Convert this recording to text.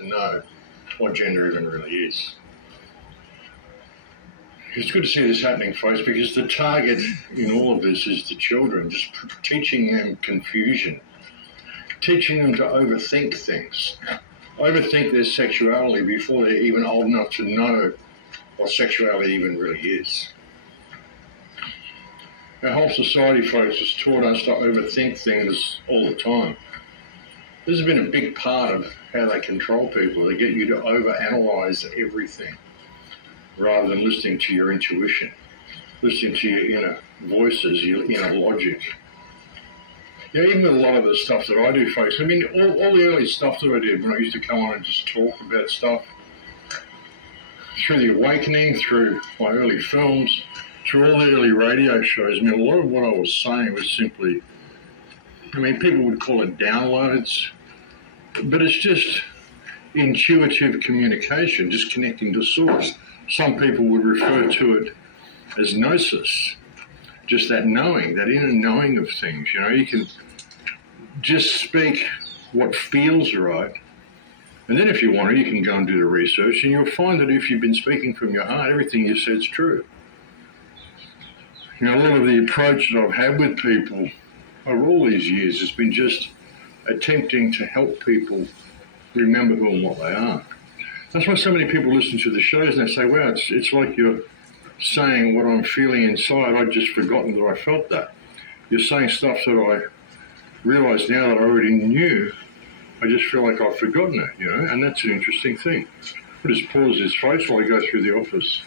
to know what gender even really is. It's good to see this happening, folks, because the target in all of this is the children, just teaching them confusion, teaching them to overthink things, overthink their sexuality before they're even old enough to know what sexuality even really is. Our whole society, folks, has taught us to overthink things all the time. This has been a big part of how they control people. They get you to overanalyze everything rather than listening to your intuition, listening to your inner voices, your inner logic. Yeah, even with a lot of the stuff that I do, folks, I mean, all the early stuff that I did when I used to come on and just talk about stuff, through the awakening, through my early films, through all the early radio shows, I mean, a lot of what I was saying was simply, I mean, people would call it downloads, but it's just intuitive communication, just connecting to source. Some people would refer to it as gnosis, just that knowing, that inner knowing of things. You know, you can just speak what feels right, and then if you want to, you can go and do the research, and you'll find that if you've been speaking from your heart, everything you said is true. You know, a lot of the approach that I've had with people over all these years has been just attempting to help people remember who and what they are. That's why so many people listen to the shows and they say, wow, it's like you're saying what I'm feeling inside. I'd just forgotten that I felt that. You're saying stuff that I realise now that I already knew. I just feel like I've forgotten it, you know, and that's an interesting thing. I'll just pause this face while I go through the office.